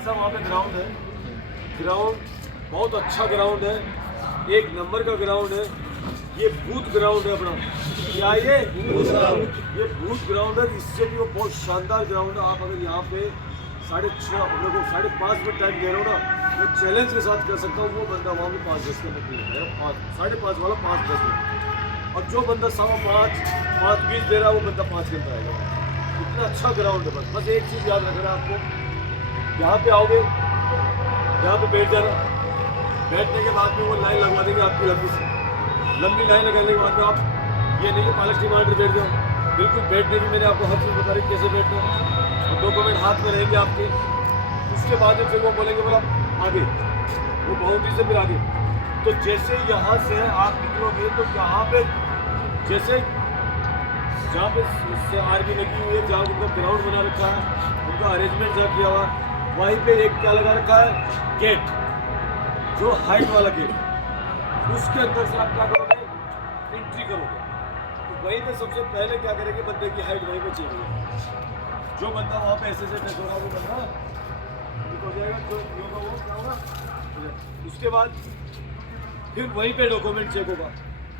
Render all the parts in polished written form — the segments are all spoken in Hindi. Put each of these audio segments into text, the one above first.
ऐसा वहाँ पे ग्राउंड है, ग्राउंड बहुत अच्छा ग्राउंड है, एक नंबर का ग्राउंड है। ये बूथ ग्राउंड है अपना, क्या ये बूथ ग्राउंड, ये बूथ ग्राउंड है। इससे भी वो बहुत शानदार ग्राउंड है। आप अगर यहाँ पे 6:30 हम लोग को 5:30 में टाइम दे रहा हूँ ना, मैं चैलेंज के साथ कर सकता हूँ वो बंदा वहाँ पे 5:10 के निकल जाएगा, 5:30 वाला 5:10 में। और जो बंदा 5:15 5:20 दे रहा है वो बंदा 5 घंटा आएगा। इतना अच्छा ग्राउंड है। बस एक चीज़ याद रखना आपको, यहाँ पे आओगे, यहाँ पे बैठ जाना, बैठने के बाद में वो लाइन लगवा देंगे आपकी लंबी लाइन लगाने के बाद में आप ये नहीं कि पालक टमाटर बैठ जाओ, बिल्कुल बैठने की मैंने आपको हर चीज़ बता रही कैसे बैठना है। तो डॉक्यूमेंट हाथ में रहेंगे आपके। उसके बाद में फिर वो बोलेंगे बोला आगे, वो बाउंड्री से फिर आगे। तो जैसे यहाँ से आप निकलोगे तो यहाँ पे जैसे जहाँ पे आर्मी लगी हुई है, जहाँ उनका ग्राउंड बना रखा है, उनका अरेंजमेंट जहाँ किया हुआ, वहीं पे एक क्या लगा रखा है, गेट, जो हाइट वाला गेट। उसके अंदर से आप क्या करोगे, एंट्री करोगे। तो वहीं पे सबसे पहले क्या करेंगे, बंदे की हाइट वहीं पे चेक होगी। जो बंदा वहाँ पे ऐसे टेस्ट हो रहा है वो बंदा हो जाएगा, जो होगा वो क्या होगा। उसके बाद फिर वहीं पे डॉक्यूमेंट चेक होगा।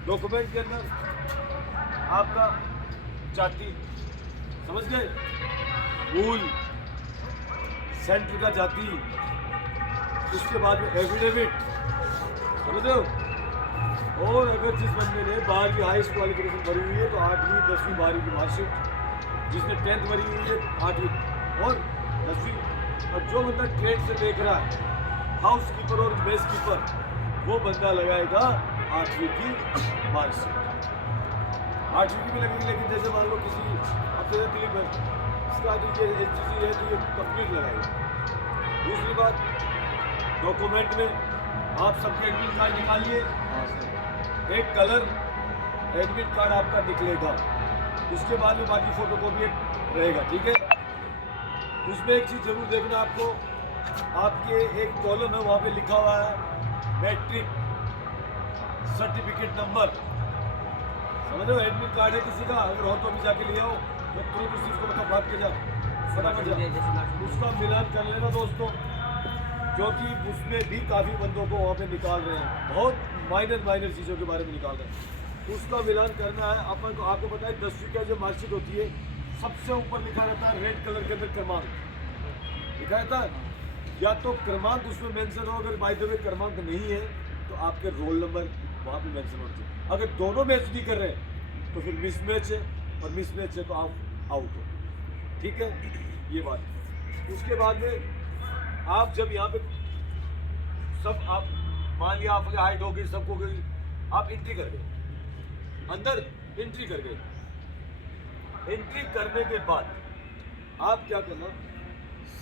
डॉक्यूमेंट के अंदर आपका जाति, समझ गए, मूल सेंटर का जाति, उसके बाद में एफिडेविट, समझ रहे हो। और अगर जिस बंदे ने 12वीं हाईएस्ट क्वालिफिकेशन भरी हुई है तो 8वीं 10वीं 12वीं की मार्कशीट, जिसने 10th भरी हुई है 8वीं और 10वीं, और जो बंदा ट्रेड से देख रहा है, हाउस कीपर और बेस कीपर, वो बंदा लगाएगा 8वीं की मार्कशीट। 8वीं की भी लगेगी, लेकिन जैसे मान लो किसी अपने दिलीप है, इसका जो ये चीज़ है तो ये कंप्लीट लगाएगा। दूसरी बात, डॉक्यूमेंट में आप सबके एडमिट कार्ड निकालिए, एक कलर एडमिट कार्ड आपका निकलेगा, उसके बाद में बाकी फोटोकॉपी रहेगा, ठीक है। उसमें एक चीज़ जरूर देखना आपको, आपके एक कॉलम है वहाँ पे लिखा हुआ है मैट्रिक सर्टिफिकेट नंबर, समझ लो। एडमिट कार्ड है किसी का, अगर हो तो अभी जाके ले आओ, मैं तुरंत उस चीज़ को मतलब भाग के जा फटाफट जा उसका मिलान कर लेना दोस्तों, क्योंकि उसमें भी काफ़ी बंदों को वहाँ पे निकाल रहे हैं, बहुत माइनर चीज़ों के बारे में निकाल रहे हैं। उसका मिलान करना है अपन को। आपको पता है 10वीं का जो मार्कशीट होती है, सबसे ऊपर लिखा रहता है रेड कलर के अंदर क्रमांक लिखा रहता है, या तो क्रमांक उसमें मेंशन हो, अगर बाय द वे क्रमांक नहीं है तो आपके रोल नंबर वहाँ पे मेंशन होना चाहिए। अगर दोनों मैच नहीं कर रहे तो फिर मिसमैच है, और मिसमैच है तो आप आउट हो, ठीक है, ये बात। उसके बाद में आप जब यहाँ पे सब आप मान लिया आपकी हाइट हो गई, सबको गई, आप एंट्री कर गए, अंदर एंट्री कर गए। एंट्री करने के बाद आप क्या करना,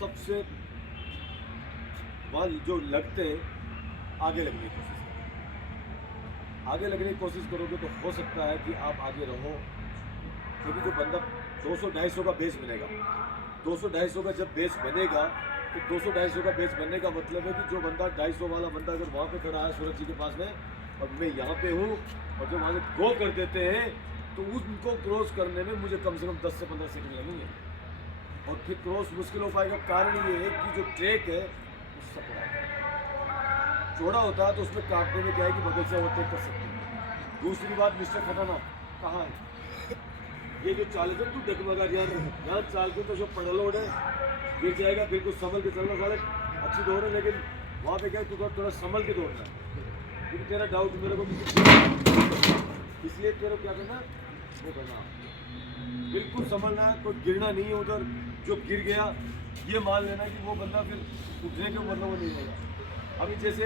सबसे बाद जो लगते हैं आगे लगने की कोशिश करो। आगे लगने की कोशिश करोगे तो हो सकता है कि आप आगे रहो, क्योंकि जो बंदा 200-250 का बेस बनेगा, 200-250 का जब बेस बनेगा तो 200-250 का बेस बनने का मतलब है कि जो बंदा 250 वाला बंदा अगर वहाँ पे खड़ा है सूरज जी के पास में, और मैं यहाँ पे हूँ, और जो वहाँ से गो कर देते हैं, तो उनको क्रॉस करने में मुझे कम से कम 10 से 15 सेकंड लगेंगे, और फिर क्रॉस मुश्किल हो पाएगा। कारण ये है कि जो ट्रैक है वो सकड़ा है, चौड़ा होता है, तो उसमें काटने में क्या है कि बगल से ओवरटेक कर सकते हैं। दूसरी बात, मिस्टर खटाना कहाँ है, ये जो चाल है तू डगमगा यहाँ चाल के तो जो पड़लोड है गिर जाएगा, बिल्कुल संभल के चलना, सारे अच्छी दौड़ है, लेकिन वहाँ पे क्या है, तू थोड़ा संभल के दौड़ना है, क्योंकि तेरा डाउट मेरे को, इसलिए तेरे को क्या करना, वो करना, बिल्कुल संभलना है, कोई गिरना नहीं है उधर। जो गिर गया ये मान लेना कि वो बंदा फिर उठने के मतलब वो नहीं होगा। अभी जैसे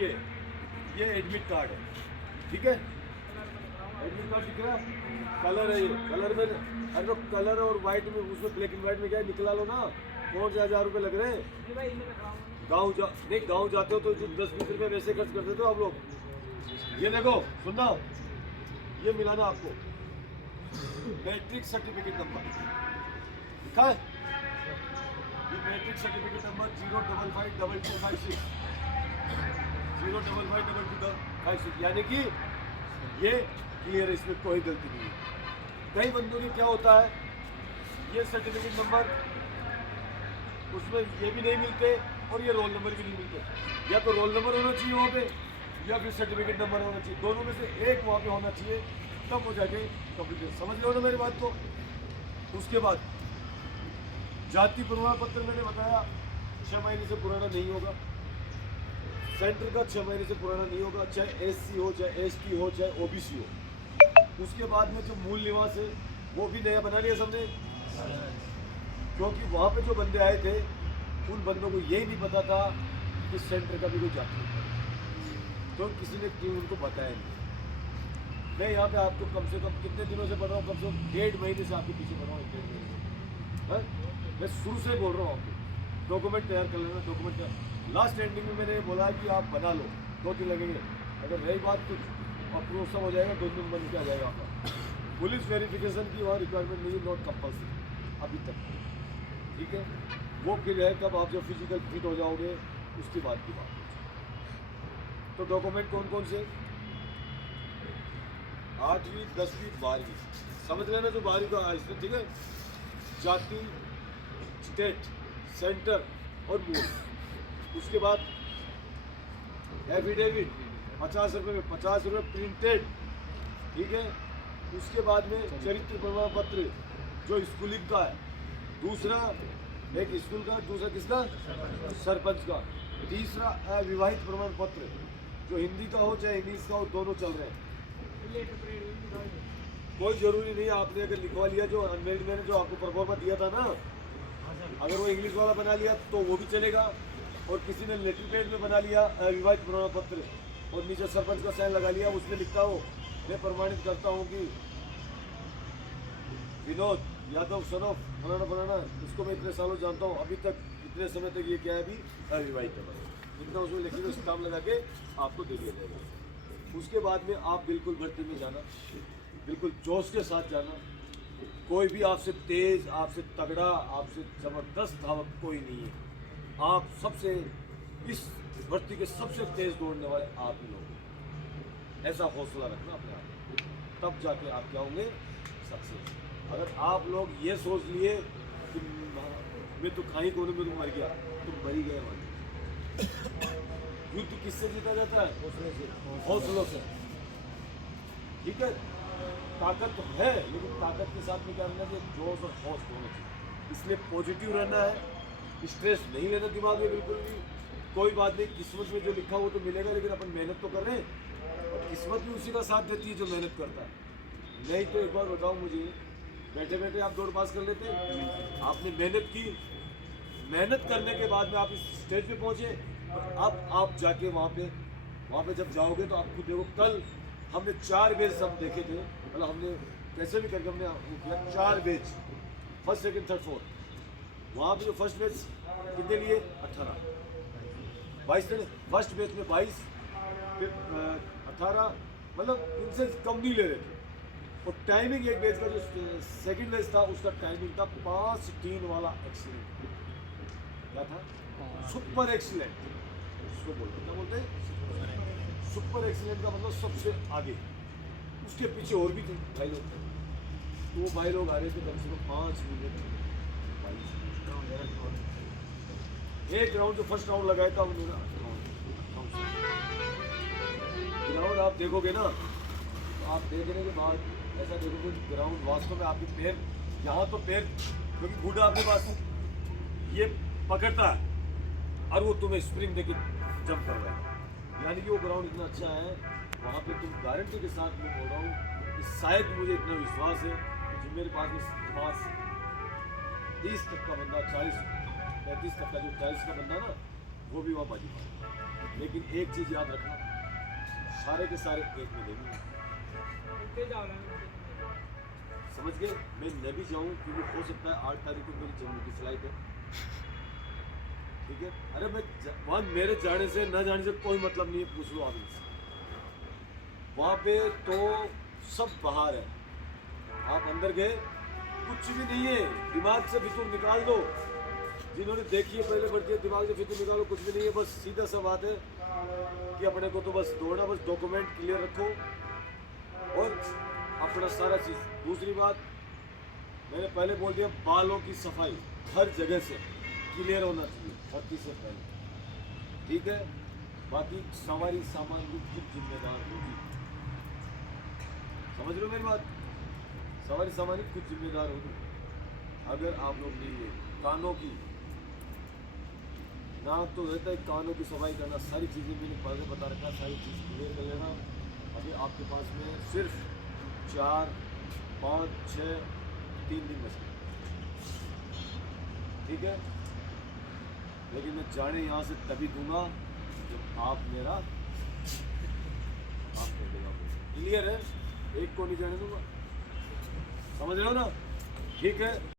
ये एडमिट कार्ड है, ठीक है, एडमिट कार्ड दिख रहा है, कलर है, ये कलर में, अरे तो कलर और वाइट में, उसमें ब्लैक एंड वाइट में क्या है, निकला लो ना। कौन से 1000 रुपये लग रहे हैं, गाँव नहीं, गाँव जाते हो तो 10-20 रुपये वैसे खर्च कर देते हो आप लोग। ये देखो, सुनना, ये मिलाना आपको मैट्रिक सर्टिफिकेट नंबर लिखा है, ये मैट्रिक सर्टिफिकेट नंबर 0552256 0552256, यानी कि ये क्लियर है, इसमें कोई गलती नहीं है। कई बंदों की क्या होता है, ये सर्टिफिकेट नंबर उसमें ये भी नहीं मिलते और ये रोल नंबर भी नहीं मिलते। या तो रोल नंबर होना चाहिए वहाँ पे या फिर सर्टिफिकेट नंबर होना चाहिए, दोनों में से एक वहाँ पे होना चाहिए, तब हो जाके कंप्लीट। समझ लो ना मेरी बात को। उसके बाद जाति प्रमाण पत्र मैंने बताया 6 महीने से पुराना नहीं होगा, सेंटर का 6 महीने से पुराना नहीं होगा, चाहे SC हो, चाहे ST हो, चाहे OBC हो। उसके बाद में जो मूल निवास है वो भी नया बना लिया सबने, क्योंकि वहाँ पे जो बंदे आए थे उन बंदों को यही नहीं पता था कि सेंटर का भी कोई जाति है, तो किसी ने क्यों उनको बताया नहीं। मैं यहाँ पे आपको कम से कम कितने दिनों से पढ़ रहा हूँ, कम से कम 1.5 महीने से आपके पीछे पढ़ रहा हूँ, 1.5 महीने से। मैं शुरू से बोल रहा हूँ आपको डॉक्यूमेंट तैयार कर लेना, डॉक्यूमेंट तैयार। लास्ट एंडिंग में मैंने बोला कि आप बना लो, 2 दिन लगेंगे। अगर रही बात कुछ अप्रूव सब हो जाएगा, 2 दिन बन के आ जाएगा आपका। पुलिस वेरिफिकेशन की वहाँ रिक्वायरमेंट नहीं है, नॉट कंपल्सरी अभी तक, ठीक है। वो फिर है कब आप जब फिजिकल फिट हो जाओगे उसके बाद की बात। तो डॉक्यूमेंट कौन कौन से? 8वीं 10वीं 12वीं समझ लेना, जो 12वीं का इसमें, ठीक है। जाति, स्टेट, सेंटर और मूल। उसके बाद एफिडेविट 50 रुपये में, 50 रुपये प्रिंटेड, ठीक है। उसके बाद में चरित्र प्रमाण पत्र जो स्कूलिंग का है, दूसरा एक स्कूल का, दूसरा किसका? सरपंच का। तीसरा अविवाहित प्रमाण पत्र जो हिंदी का हो चाहे इंग्लिश का हो, दोनों चल रहे हैं। कोई जरूरी नहीं है, आपने अगर लिखवा लिया जो अनमेरिड मैंने जो आपको परफॉर्मा दिया था ना, अगर वो इंग्लिश वाला बना लिया तो वो भी चलेगा। और किसी ने लेटर पेड में बना लिया अविवाहित प्रमाण पत्र और नीचे सरपंच का साइन लगा लिया, उसमें लिखता हो मैं प्रमाणित करता हूँ कि विनोद यादव सन ऑफ फलाना फलाना, इसको मैं इतने सालों जानता हूँ, अभी तक इतने समय तक ये क्या है, अभी अविवाहित है, बस इतना उसमें लिखिए, उस काम लगा के आपको दे दिया जाएगा। उसके बाद में आप बिल्कुल भर्ती में जाना, बिल्कुल जोश के साथ जाना। कोई भी आपसे तेज, आपसे तगड़ा, आपसे जबरदस्त धावक कोई नहीं है। आप सबसे इस भर्ती के सबसे तेज दौड़ने वाले आप ही लोग। ऐसा हौसला रखना अपने आप में, तब जाके आप क्या होंगे, सक्सेस। अगर आप लोग ये सोच लिए कि मैं तो खाई कोने में, तो मर गया, तो मर ही गए। युद्ध किससे जीता जाता है? हौसले से, हौसलों से, ठीक है। ताकत तो है, लेकिन ताकत के साथ में क्या रहना चाहिए? जोश और हौस होना चाहिए। इसलिए पॉजिटिव रहना है, स्ट्रेस नहीं लेना दिमाग में बिल्कुल भी। कोई बात नहीं, किस्मत में जो लिखा हो तो मिलेगा, लेकिन अपन मेहनत तो कर रहे हैं और किस्मत भी उसी का साथ देती है जो मेहनत करता है। नहीं तो एक बार बताओ मुझे, बैठे बैठे आप दौड़ पास कर लेते? आपने मेहनत की, मेहनत करने के बाद में आप इस स्टेज पे पहुंचे और अब आप जाके वहाँ पे जब जाओगे तो आप खुद देखो। कल हमने 4 बैच सब देखे थे, मतलब हमने कैसे भी करके हमने किया 4 batch, first second third fourth. वहाँ पे जो फर्स्ट बैच कितने लिए? 18 22 थे। फर्स्ट बैच में 22, फिर 18, मतलब इनसे कम नहीं ले रहे थे। और टाइमिंग एक बैच का जो सेकंड बैच था उसका टाइमिंग था 5-3 वाला एक्सीलेंट। क्या था? सुपर एक्सीलेंट उसको बोलते, क्या बोलते हैं? सुपर एक्सीलेंट का मतलब सबसे आगे। उसके पीछे और भी थे भाई लोग, तो वो भाई लोग आ रहे थे कम से कम 5 मिनट। एक राउंड जो फर्स्ट राउंड लगाया था उन्होंने ग्राउंड आप देखोगे ना, तो आप देखने के बाद ऐसा देखोगे ग्राउंड वास्तव में आपके पैर, यहाँ तो पैर क्योंकि बूढ़ा आपके पास ये पकड़ता है और वो तुम्हें स्प्रिंग देके जंप कर रहा है, यानी कि वो ग्राउंड इतना अच्छा है। वहाँ पे तुम गारंटी के साथ मैं बोल रहा हूँ कि शायद मुझे इतना विश्वास है कि मेरे पास 30 तक का बंदा, 40-35 तक का जो 40 का बंदा ना, वो भी वहाँ बाजी मारेगा। लेकिन एक चीज़ याद रखना, सारे के सारे एक में देंगे, समझ गए? मैं न भी जाऊँ क्योंकि हो सकता है 8 तारीख को मेरी जम्मू की फ्लाइट है, ठीक है। अरे मैं वहाँ मेरे जाने से न जाने से कोई मतलब नहीं है, पूछ लो आप इनसे। वहाँ पे तो सब बाहर है, आप अंदर गए कुछ भी नहीं है, दिमाग से फितूर निकाल दो। जिन्होंने देखी है पहले बढ़ती है, दिमाग से फितूर निकालो, कुछ भी नहीं है। बस सीधा सा बात है कि अपने को तो बस दौड़ना, बस डॉक्यूमेंट क्लियर रखो और अपना सारा चीज़। दूसरी बात मैंने पहले बोल दिया, बालों की सफाई हर जगह से क्लियर होना चाहिए भर्ती से पहले, ठीक है। बाकी सवारी सामान की खुद जिम्मेदार होगी, समझ रहे हो मेरी बात? सवारी सामान की खुद जिम्मेदार होगी। अगर आप लोग नहीं ले कानों की ना तो रहता है, कानों की सफाई करना, सारी चीज़ें मैंने पहले बता रखा, सारी चीज़ क्लियर कर लेना। अभी आपके पास में सिर्फ 4, 5, 6, 3 दिन बचे, ठीक है। लेकिन मैं जाने यहाँ से तभी दूंगा जब आप मेरा काम कर देगा। क्लियर है? एक को नहीं जाने दूंगा, समझ रहे हो ना? ठीक है।